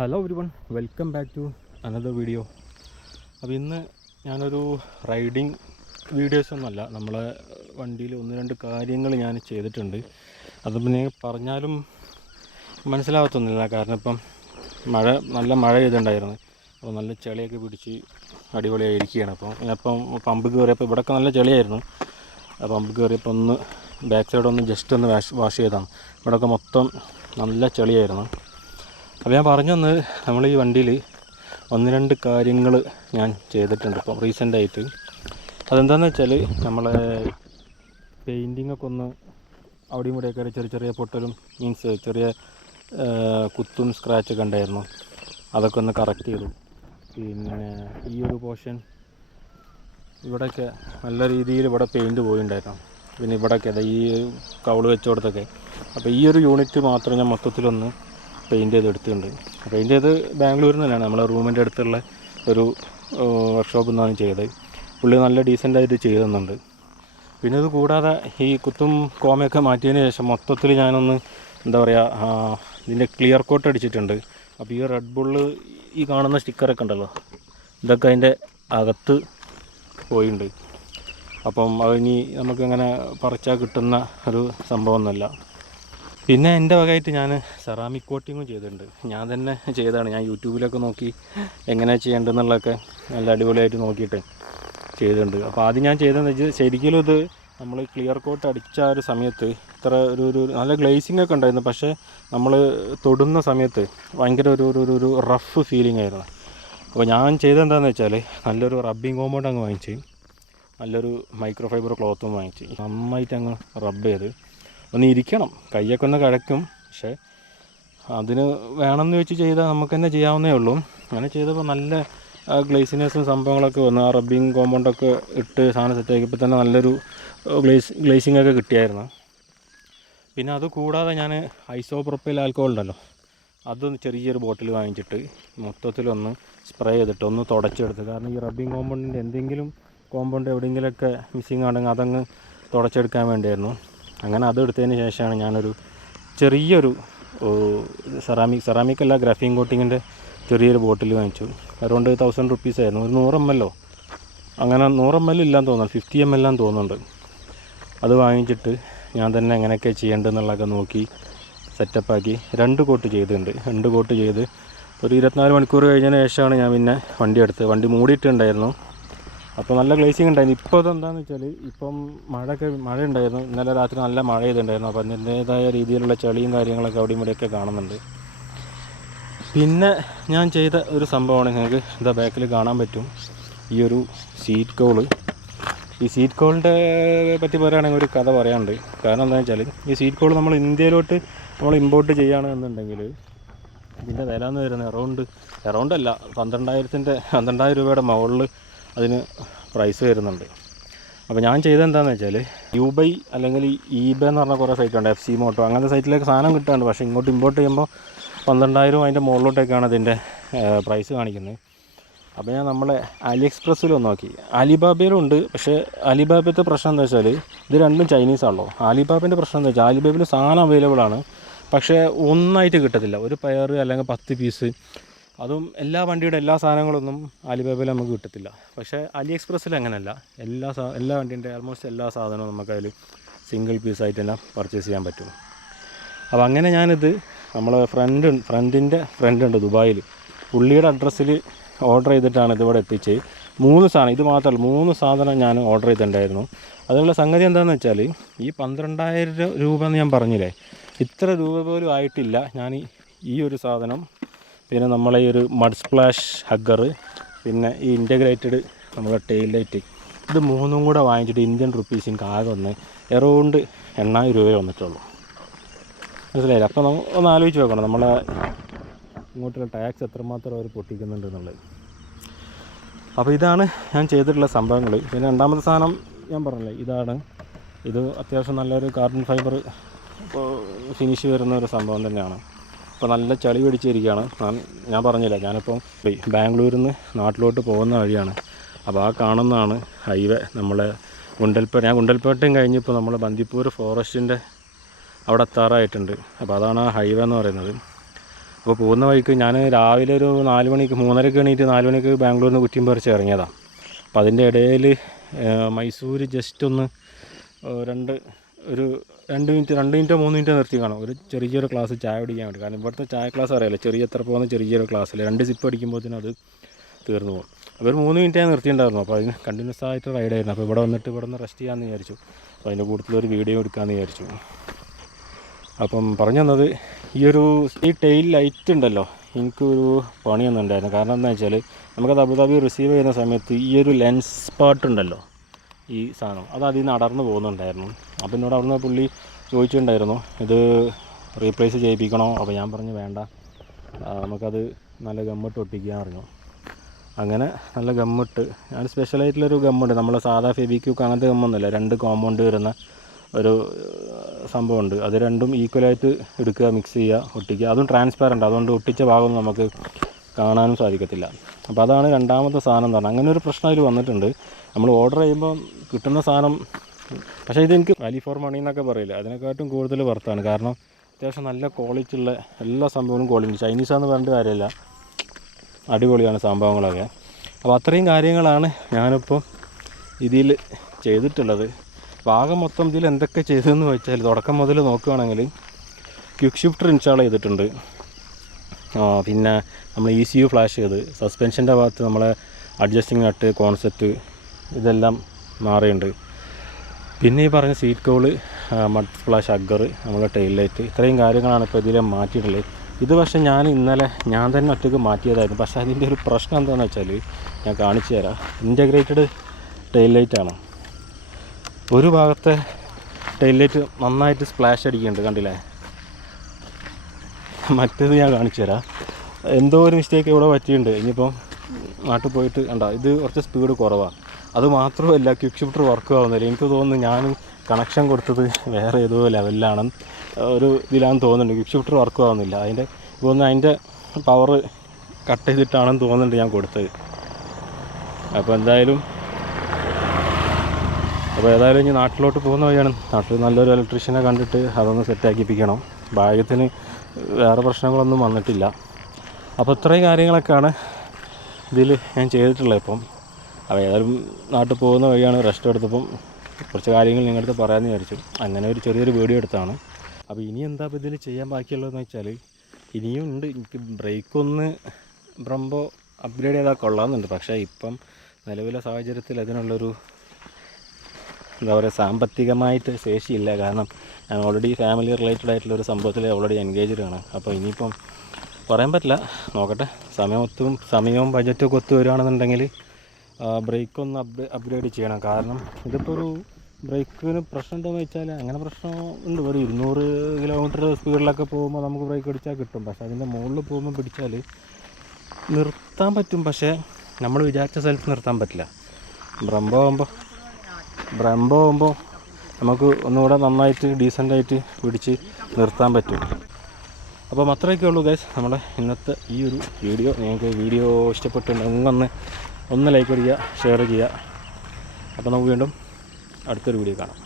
Hello everyone, welcome back to another video. അപ്പോൾ ഇന്ന് ഞാനൊരു റൈഡിങ് വീഡിയോസൊന്നുമല്ല, നമ്മളെ വണ്ടിയിൽ ഒന്ന് രണ്ട് കാര്യങ്ങൾ ഞാൻ ചെയ്തിട്ടുണ്ട്. അത് പിന്നെ പറഞ്ഞാലും മനസ്സിലാവത്തൊന്നുമില്ല. കാരണം ഇപ്പം നല്ല മഴ ചെയ്തിട്ടുണ്ടായിരുന്നു. അപ്പോൾ നല്ല ചെളിയൊക്കെ പിടിച്ച് അടിപൊളിയായിരിക്കുകയാണ്. അപ്പം പമ്പ് കയറിയപ്പോൾ ഇവിടെയൊക്കെ നല്ല ചെളിയായിരുന്നു. ആ പമ്പ് കയറിയപ്പോൾ ഒന്ന് ബാക്ക് സൈഡ് ഒന്ന് ജസ്റ്റ് ഒന്ന് വാഷ് ചെയ്താണ്. ഇവിടെയൊക്കെ മൊത്തം നല്ല ചെളിയായിരുന്നു. അപ്പോൾ ഞാൻ പറഞ്ഞു വന്നത്, നമ്മൾ ഈ വണ്ടിയിൽ ഒന്ന് രണ്ട് കാര്യങ്ങൾ ഞാൻ ചെയ്തിട്ടുണ്ട് ഇപ്പം റീസെൻ്റായിട്ട്. അതെന്താണെന്ന് വെച്ചാൽ, നമ്മളെ പെയിൻറ്റിങ്ങൊക്കെ ഒന്ന് അവിടെയും ഇവിടെയൊക്കെ ചെറിയ ചെറിയ പൊട്ടലും മീൻസ് ചെറിയ കുത്തും സ്ക്രാച്ചൊക്കെ ഉണ്ടായിരുന്നു. അതൊക്കെ ഒന്ന് കറക്റ്റ് ചെയ്തു. പിന്നെ ഈ ഒരു പോർഷൻ ഇവിടെയൊക്കെ നല്ല രീതിയിൽ ഇവിടെ പെയിൻറ്റ് പോയിട്ടുണ്ടായിരുന്നു. പിന്നെ ഇവിടെയൊക്കെ ഈ കവള് വെച്ചോടത്തൊക്കെ. അപ്പോൾ ഈ ഒരു യൂണിറ്റ് മാത്രം ഞാൻ മൊത്തത്തിലൊന്ന് പെയിൻറ്റ് ചെയ്ത് എടുത്തിട്ടുണ്ട്. പെയിൻറ്റ് ചെയ്ത് ബാംഗ്ലൂരിൽ നിന്നാണ്, നമ്മളെ റൂമിൻ്റെ അടുത്തുള്ള ഒരു വർക്ക്ഷോപ്പിൽ നിന്നാണ് ചെയ്തത്. പുള്ളി നല്ല ഡീസൻ്റായിട്ട് ചെയ്തു തന്നുണ്ട്. പിന്നെ ഇത് കൂടാതെ ഈ കുത്തും കോമയൊക്കെ മാറ്റിയതിന് ശേഷം മൊത്തത്തിൽ ഞാനൊന്ന് എന്താ പറയുക, ഇതിൻ്റെ ക്ലിയർ കോട്ട് അടിച്ചിട്ടുണ്ട്. അപ്പോൾ ഈ റെഡ് ബുള്ള് ഈ കാണുന്ന സ്റ്റിക്കറൊക്കെ ഉണ്ടല്ലോ, ഇതൊക്കെ അതിൻ്റെ അകത്ത് പോയിട്ടുണ്ട്. അപ്പം അതിനി നമുക്കങ്ങനെ പറിച്ചാൽ കിട്ടുന്ന ഒരു സംഭവമൊന്നുമല്ല. പിന്നെ എൻ്റെ വകയായിട്ട് ഞാൻ സെറാമിക് കോട്ടിങ്ങും ചെയ്തിട്ടുണ്ട്. ഞാൻ തന്നെ ചെയ്തതാണ്. ഞാൻ യൂട്യൂബിലൊക്കെ നോക്കി എങ്ങനെയാണ് ചെയ്യേണ്ടതെന്നുള്ളതൊക്കെ നല്ല അടിപൊളിയായിട്ട് നോക്കിയിട്ട് ചെയ്തിട്ടുണ്ട്. അപ്പോൾ ആദ്യം ഞാൻ ചെയ്തതെന്ന് വെച്ചാൽ, ശരിക്കും ഇത് നമ്മൾ ക്ലിയർ കോട്ട് അടിച്ച ഒരു സമയത്ത് ഇത്ര ഒരു നല്ല ഗ്ലേസിംഗ് ഒക്കെ ഉണ്ടായിരുന്നു. പക്ഷേ നമ്മൾ തൊടുന്ന സമയത്ത് ഭയങ്കര ഒരു റഫ് ഫീലിംഗ് ആയിരുന്നു. അപ്പോൾ ഞാൻ ചെയ്തതെന്താണെന്ന് വെച്ചാൽ, നല്ലൊരു റബ്ബിങ് കോമ്പൗണ്ട് അങ്ങ് വാങ്ങിച്ച്, നല്ലൊരു മൈക്രോ ഫൈബർ ക്ലോത്തും വാങ്ങിച്ച് നന്നായിട്ട് അങ്ങ് റബ്ബ് ചെയ്ത് ഒന്ന് ഇരിക്കണം. കൈയൊക്കെ ഒന്ന് കഴക്കും. പക്ഷേ അതിന് വേണമെന്ന് വെച്ച് ചെയ്താൽ നമുക്ക് തന്നെ ചെയ്യാവുന്നേ ഉള്ളൂ. അങ്ങനെ ചെയ്തപ്പോൾ നല്ല ഗ്ലേസിനെസ്സും സംഭവങ്ങളൊക്കെ വന്നു. ആ റബ്ബിങ് കോമ്പൗണ്ടൊക്കെ ഇട്ട് സാധനം സെറ്റ് ആക്കിയപ്പോൾ തന്നെ നല്ലൊരു ഗ്ലേസിംഗ് ഒക്കെ കിട്ടിയായിരുന്നു. പിന്നെ അത് കൂടാതെ ഞാൻ ഐസോപ്രോപ്പൈൽ ആൽക്കഹോൾ ഉണ്ടല്ലോ, അതൊന്ന് ചെറിയൊരു ബോട്ടിൽ വാങ്ങിച്ചിട്ട് മൊത്തത്തിലൊന്ന് സ്പ്രേ ചെയ്തിട്ട് ഒന്ന് തുടച്ചെടുത്ത്. കാരണം ഈ റബ്ബിങ് കോമ്പൗണ്ടിൻ്റെ എന്തെങ്കിലും കോമ്പൗണ്ട് എവിടെയെങ്കിലുമൊക്കെ മിസ്സിങ് ആണെങ്കിൽ അതങ്ങ് തുടച്ചെടുക്കാൻ വേണ്ടിയായിരുന്നു. അങ്ങനെ അതെടുത്തതിന് ശേഷമാണ് ഞാനൊരു ചെറിയൊരു സെറാമിക് അല്ല, ഗ്രാഫീൻ കോട്ടിങ്ങിൻ്റെ ചെറിയൊരു ബോട്ടിൽ വാങ്ങിച്ചു. അറൗണ്ട് 1000 റുപ്പീസ് ആയിരുന്നു. ഒരു 100 ml അങ്ങനെ 100 ml ഇല്ലാന്ന് തോന്നുന്നു, 50 ml ആണെന്ന് തോന്നുന്നുണ്ട്. അത് വാങ്ങിച്ചിട്ട് ഞാൻ തന്നെ എങ്ങനെയൊക്കെ ചെയ്യേണ്ടതെന്നുള്ളതൊക്കെ നോക്കി സെറ്റപ്പാക്കി 2 കോട്ട് ചെയ്തിട്ടുണ്ട്. 2 കോട്ട് ചെയ്ത് ഒരു 24 മണിക്കൂർ കഴിഞ്ഞതിന് ശേഷമാണ് ഞാൻ പിന്നെ വണ്ടി എടുത്തത്. വണ്ടി മൂടിയിട്ടുണ്ടായിരുന്നു. അപ്പോൾ നല്ല ഗ്ലേസിങ് ഉണ്ടായിരുന്നു. ഇപ്പോൾ അതെന്താണെന്ന് വെച്ചാൽ, ഇപ്പം മഴ ഉണ്ടായിരുന്നു. ഇന്നലെ രാത്രി നല്ല മഴ ചെയ്തിട്ടുണ്ടായിരുന്നു. അപ്പോൾ അതിൻ്റേതായ രീതിയിലുള്ള ചെളിയും കാര്യങ്ങളൊക്കെ അവിടെയും ഇവിടെയൊക്കെ കാണുന്നുണ്ട്. പിന്നെ ഞാൻ ചെയ്ത ഒരു സംഭവമാണ്, നിങ്ങൾക്ക് ഇതാ ബാക്കിൽ കാണാൻ പറ്റും, ഈ ഒരു സീറ്റ് കൗള്. ഈ സീറ്റ് കൗളിൻ്റെ പറ്റി പറയുകയാണെങ്കിൽ ഒരു കഥ പറയാനുണ്ട്. കാരണം എന്താണെന്ന് വെച്ചാൽ, ഈ സീറ്റ് കൗൾ നമ്മൾ ഇന്ത്യയിലോട്ട് ഇമ്പോർട്ട് ചെയ്യുകയാണെന്നുണ്ടെങ്കിൽ ഇതിൻ്റെ വില എന്ന് വരുന്നത് അറൗണ്ട് അല്ല, 12,000 രൂപയുടെ മുകളിൽ അതിന് പ്രൈസ് വരുന്നുണ്ട്. അപ്പോൾ ഞാൻ ചെയ്തത് എന്താണെന്ന് വെച്ചാൽ, യുബൈ അല്ലെങ്കിൽ ഈബേ എന്ന് പറഞ്ഞ കുറേ സൈറ്റുണ്ട്, FC മോട്ടോ അങ്ങനത്തെ സൈറ്റിലേക്ക് സാധനം കിട്ടാണ്ട്. പക്ഷേ ഇങ്ങോട്ട് ഇമ്പോർട്ട് ചെയ്യുമ്പോൾ 12,000 അതിൻ്റെ മുകളിലോട്ടേക്കാണ് അതിൻ്റെ പ്രൈസ് കാണിക്കുന്നത്. അപ്പോൾ ഞാൻ നമ്മളെ AliExpressൽ നോക്കി. അലിബാബയിലും ഉണ്ട്. പക്ഷേ അലിബാബത്തെ പ്രശ്നം എന്താ വെച്ചാൽ, ഇത് രണ്ടും ചൈനീസാണല്ലോ. അലിബാബേൻ്റെ പ്രശ്നം എന്താ വെച്ചാൽ, അലിബാബയിൽ സാധനം അവൈലബിൾ ആണ്, പക്ഷേ ഒന്നായിട്ട് കിട്ടത്തില്ല. ഒരു പെയർ അല്ലെങ്കിൽ 10 പീസ്, അതും എല്ലാ വണ്ടിയുടെ എല്ലാ സാധനങ്ങളൊന്നും അലിബാബയിൽ നമുക്ക് കിട്ടത്തില്ല. പക്ഷേ AliExpressൽ അങ്ങനെയല്ല. എല്ലാ വണ്ടീൻ്റെ ആൾമോസ്റ്റ് എല്ലാ സാധനവും നമുക്കതിൽ സിംഗിൾ പീസായിട്ട് തന്നെ പർച്ചേസ് ചെയ്യാൻ പറ്റും. അപ്പോൾ അങ്ങനെ ഞാനിത് നമ്മളെ ഫ്രണ്ടിൻ്റെ ഫ്രണ്ടുണ്ട് ദുബായിൽ, പുള്ളിയുടെ അഡ്രസ്സിൽ ഓർഡർ ചെയ്തിട്ടാണ് ഇതിവിടെ എത്തിച്ച്. 3 സാധനം, ഇത് മാത്രമല്ല 3 സാധനം ഞാൻ ഓർഡർ ചെയ്തിട്ടുണ്ടായിരുന്നു. അതിനുള്ള സംഗതി എന്താണെന്ന് വെച്ചാൽ, ഈ 12,000 രൂപ എന്ന് ഞാൻ പറഞ്ഞില്ലേ, ഇത്ര രൂപ പോലും ആയിട്ടില്ല. ഞാൻ ഈ ഒരു സാധനം, പിന്നെ നമ്മളെ ഈ ഒരു മഡ് സ്പ്ലാഷ് ഹഗ്ഗർ, പിന്നെ ഈ ഇൻ്റഗ്രേറ്റഡ് നമ്മുടെ ടെയിൽ ലൈറ്റ്, ഇത് 3 കൂടെ വാങ്ങിച്ചിട്ട് ഇന്ത്യൻ റുപ്പീസ് എനിക്ക് ആകെ അറൗണ്ട് 8,000 രൂപയെ വന്നിട്ടുള്ളൂ. മനസ്സിലായില്ല? അപ്പോൾ ഒന്ന് ആലോചിച്ച് നോക്കണം, നമ്മളെ ഇങ്ങോട്ടുള്ള ടാക്സ് എത്രമാത്രം അവർ പൊട്ടിക്കുന്നുണ്ട് എന്നുള്ളത്. അപ്പോൾ ഇതാണ് ഞാൻ ചെയ്തിട്ടുള്ള സംഭവങ്ങൾ. പിന്നെ രണ്ടാമത്തെ സാധനം ഞാൻ പറഞ്ഞില്ലേ, ഇത് അത്യാവശ്യം നല്ലൊരു കാർബൺ ഫൈബർ ഫിനിഷ് വരുന്ന ഒരു സംഭവം തന്നെയാണ്. ഇപ്പോൾ നല്ല ചളി പിടിച്ചിരിക്കുകയാണ്. ഞാൻ പറഞ്ഞില്ല, ഞാനിപ്പം ബാംഗ്ലൂരിൽ നിന്ന് നാട്ടിലോട്ട് പോകുന്ന വഴിയാണ്. അപ്പോൾ ആ കാണുന്നതാണ് ഹൈവേ. നമ്മളെ ഞാൻ ഗുണ്ടൽപേട്ടയും കഴിഞ്ഞിപ്പോൾ നമ്മൾ ബന്ദിപ്പൂർ ഫോറസ്റ്റിൻ്റെ അവിടെ എത്താറായിട്ടുണ്ട്. അപ്പോൾ അതാണ് ആ ഹൈവേ എന്ന് പറയുന്നത്. അപ്പോൾ പോകുന്ന വഴിക്ക് ഞാൻ രാവിലെ ഒരു 4 മണിക്ക് 3:30 എണീറ്റ് 4 മണിക്ക് ബാംഗ്ലൂരിൽ നിന്ന് കുറ്റിയും പറിച്ച് ഇറങ്ങിയതാണ്. അപ്പോൾ അതിൻ്റെ ഇടയിൽ മൈസൂർ ജസ്റ്റ് ഒന്ന് 2 മിനിറ്റോ 3 മിനിറ്റോ നിർത്തി കാണും. ഒരു ചെറിയൊരു ക്ലാസ് ചായ കുടിക്കാൻ വേണ്ടി. കാരണം ഇവിടുത്തെ ചായ ക്ലാസ് അറിയാമല്ലോ, എത്ര പോകുന്ന ചെറിയൊരു ക്ലാസ്സിൽ 2 സിപ്പ് അടിക്കുമ്പോഴത്തേനും അത് തീർന്നു പോകും. അപ്പോൾ ഒരു 3 മിനിറ്റായി നിർത്തിയിട്ടുണ്ടായിരുന്നു. അപ്പോൾ അതിന് കണ്ടിന്യൂസ് ആയിട്ട് റൈഡായിരുന്നു. അപ്പോൾ ഇവിടെ നിന്ന് റെസ്റ്റ് ചെയ്യാമെന്ന് വിചാരിച്ചു. അപ്പോൾ അതിൻ്റെ കൂട്ടത്തിലൊരു വീഡിയോ എടുക്കാമെന്ന് വിചാരിച്ചു. അപ്പം പറഞ്ഞു തന്നത് ഈ ടെയിൽ ലൈറ്റ് ഉണ്ടല്ലോ, എനിക്കൊരു പണിയൊന്നും ഉണ്ടായിരുന്നു. കാരണം എന്താ വെച്ചാൽ നമുക്കത് അബുദാബി റിസീവ് ചെയ്യുന്ന സമയത്ത് ഈ ഒരു ലെൻസ് പാർട്ട് ഉണ്ടല്ലോ, ഈ സാധനം അത് അതിൽ നിന്ന് അടർന്നു പോകുന്നുണ്ടായിരുന്നു. അപ്പോൾ എന്നോട് അവിടുന്ന് പുള്ളി ചോദിച്ചിട്ടുണ്ടായിരുന്നു ഇത് റീപ്ലേസ് ചെയ്യിപ്പിക്കണോ. അപ്പോൾ ഞാൻ പറഞ്ഞു വേണ്ട, നമുക്കത് നല്ല ഗമ്മിട്ട് ഒട്ടിക്കാൻ പറഞ്ഞു. അങ്ങനെ നല്ല ഗമ്മിട്ട്, ഞാൻ സ്പെഷ്യലായിട്ടുള്ളൊരു ഗമ്മുണ്ട്, നമ്മൾ സാധാ ഫെബിക്യൂക്ക് അങ്ങനത്തെ ഗമ്മൊന്നുമില്ല, 2 കോമ്പൗണ്ട് വരുന്ന ഒരു സംഭവമുണ്ട്. അത് രണ്ടും ഈക്വലായിട്ട് എടുക്കുക, മിക്സ് ചെയ്യുക, ഒട്ടിക്കുക. അതും ട്രാൻസ്പാരൻ്റ്, അതുകൊണ്ട് ഒട്ടിച്ച ഭാഗമൊന്നും നമുക്ക് കാണാനും സാധിക്കത്തില്ല. അപ്പോൾ അതാണ് രണ്ടാമത്തെ സാധനം എന്ന് പറഞ്ഞാൽ. അങ്ങനെ ഒരു പ്രശ്നം അതിൽ വന്നിട്ടുണ്ട്. നമ്മൾ ഓർഡർ ചെയ്യുമ്പോൾ കിട്ടുന്ന സാധനം, പക്ഷേ ഇതെനിക്ക് വാല്യൂ ഫോർ മണി എന്നൊക്കെ പറയില്ല, അതിനെക്കാട്ടും കൂടുതൽ വർത്താണ്. കാരണം അത്യാവശ്യം നല്ല ക്വാളിറ്റി ഉള്ള എല്ലാ സംഭവങ്ങളും ക്വാളിറ്റി, ചൈനീസാന്ന് പറഞ്ഞിട്ട് കാര്യമില്ല, അടിപൊളിയാണ് സംഭവങ്ങളൊക്കെ. അപ്പോൾ അത്രയും കാര്യങ്ങളാണ് ഞാനിപ്പോൾ ഇതിൽ ചെയ്തിട്ടുള്ളത്. ഭാഗം മൊത്തം ഇതിൽ എന്തൊക്കെ ചെയ്തതെന്ന് വെച്ചാൽ തുടക്കം മുതൽ നോക്കുകയാണെങ്കിൽ ക്വിക്ക് ഷിഫ്റ്റർ ഇൻസ്റ്റാൾ ചെയ്തിട്ടുണ്ട്. പിന്നെ നമ്മൾ ECU ഫ്ലാഷ് ചെയ്ത്, സസ്പെൻഷൻ്റെ ഭാഗത്ത് നമ്മളെ അഡ്ജസ്റ്റിംഗ് നട്ട്, കോൺസെപ്റ്റ് ഇതെല്ലാം മാറിയുണ്ട്. പിന്നെ ഈ പറഞ്ഞ സീറ്റ് കൗള്, മഡ് ഫ്ലാഷ്, അഗ്ഗർ, നമ്മളെ ടെയിൽ ലൈറ്റ്, ഇത്രയും കാര്യങ്ങളാണ് ഇപ്പോൾ ഇതിൽ മാറ്റിയിട്ടുള്ളത്. ഇത് പക്ഷേ ഞാൻ തന്നെ ഒറ്റയ്ക്ക് മാറ്റിയതായിരുന്നു. പക്ഷേ അതിൻ്റെ ഒരു പ്രശ്നം എന്താണെന്ന് വെച്ചാൽ ഞാൻ കാണിച്ചു തരാം. ഇൻറ്റഗ്രേറ്റഡ് ടെയിൽ ലൈറ്റാണ്. ഒരു ഭാഗത്തെ ടെയിൽ ലൈറ്റ് നന്നായിട്ട് സ്പ്ലാഷ് അടിക്കുന്നുണ്ട്, കണ്ടില്ലേ. മറ്റേത് ഞാൻ കാണിച്ചു തരാം. എന്തോ ഒരു മിസ്റ്റേക്ക് ഇവിടെ പറ്റിയിട്ടുണ്ട്. ഇനിയിപ്പം നാട്ടിൽ പോയിട്ട് ഇത് കുറച്ച് സ്പീഡ് കുറവാണ്. അത് മാത്രമല്ല ക്വിക്ക് ഷിഫ്റ്റർ വർക്ക് ആവുന്നില്ല. എനിക്ക് തോന്നുന്നു ഞാൻ കണക്ഷൻ കൊടുത്തത് വേറെ ഏതോ ലെവലിലാണ്, ഒരു ഇതിലാണെന്ന് തോന്നുന്നുണ്ട്. ക്വിക്ക് ഷിഫ്റ്റർ വർക്ക് ആവുന്നില്ല. അതിൻ്റെ പവർ കട്ട് ചെയ്തിട്ടാണെന്ന് തോന്നുന്നുണ്ട് ഞാൻ കൊടുത്തത്. അപ്പോൾ ഏതായാലും ഇനി നാട്ടിലോട്ട് പോകുന്ന വഴിയാണ്. നാട്ടിൽ നല്ലൊരു ഇലക്ട്രീഷ്യനെ കണ്ടിട്ട് അതൊന്ന് സെറ്റാക്കിപ്പിക്കണം. ഭാഗ്യത്തിന് വേറെ പ്രശ്നങ്ങളൊന്നും വന്നിട്ടില്ല. അപ്പോൾ ഇത്രയും കാര്യങ്ങളൊക്കെയാണ് ഇതിൽ ഞാൻ ചെയ്തിട്ടുള്ളത്. ഇപ്പം അപ്പോൾ ഏതായാലും നാട്ടിൽ പോകുന്ന വഴിയാണ്, റെസ്റ്റ് എടുത്തപ്പം കുറച്ച് കാര്യങ്ങൾ നിങ്ങളടുത്ത് പറയാമെന്ന് വിചാരിച്ചു. അങ്ങനെ ഒരു ചെറിയൊരു വീഡിയോ എടുത്താണ്. അപ്പോൾ ഇനി എന്താ ഇപ്പോൾ ഇതിൽ ചെയ്യാൻ ബാക്കിയുള്ളതെന്ന് വെച്ചാൽ ഇനിയും ഉണ്ട്. എനിക്ക് ബ്രേക്കൊന്ന് ബ്രംബോ അപ്ഗ്രേഡ് ചെയ്താൽ കൊള്ളാമെന്നുണ്ട്. പക്ഷേ ഇപ്പം നിലവിലെ സാഹചര്യത്തിൽ അതിനുള്ളൊരു സാമ്പത്തികമായിട്ട് ശേഷിയില്ല. കാരണം ഞാൻ ഓൾറെഡി ഫാമിലി റിലേറ്റഡ് ആയിട്ടുള്ളൊരു സംഭവത്തിൽ ഓൾറെഡി എൻഗേജ്ഡ് ആണ്. അപ്പോൾ ഇനിയിപ്പം പറയാൻ പറ്റില്ല, നോക്കട്ടെ. സമയവും ബജറ്റൊക്കെ ഒത്തു വരികയാണെന്നുണ്ടെങ്കിൽ ബ്രേക്കൊന്ന് അപ്ഗ്രേഡ് ചെയ്യണം. കാരണം ഇതിപ്പോൾ ഒരു ബ്രേക്കിന് പ്രശ്നം ഉണ്ടോയെന്ന് വെച്ചാൽ അങ്ങനെ പ്രശ്നം ഉണ്ട്. ഒരു 200 കിലോമീറ്റർ സ്പീഡിലൊക്കെ പോകുമ്പോൾ നമുക്ക് ബ്രേക്ക് അടിച്ചാൽ കിട്ടും. പക്ഷേ അതിൻ്റെ മുകളിൽ പോകുമ്പോൾ പിടിച്ചാൽ നിർത്താൻ പറ്റും, പക്ഷേ നമ്മൾ വിചാരിച്ച സ്ഥലത്ത് നിർത്താൻ പറ്റില്ല. ബ്രംബോ ആകുമ്പോൾ നമുക്ക് ഒന്നുകൂടെ നന്നായിട്ട് ഡീസൻ്റായിട്ട് പിടിച്ച് നിർത്താൻ പറ്റും. അപ്പം അത്രയൊക്കെ ഉള്ളൂ ഗൈസ് നമ്മുടെ ഇന്നത്തെ ഈ ഒരു വീഡിയോ. നിങ്ങൾക്ക് വീഡിയോ ഇഷ്ടപ്പെട്ടുണ്ടെങ്കിൽ ഒന്ന് ലൈക്ക് അടിക്കുക, ഷെയർ ചെയ്യുക. അപ്പോൾ നമുക്ക് വീണ്ടും അടുത്തൊരു വീഡിയോ കാണാം.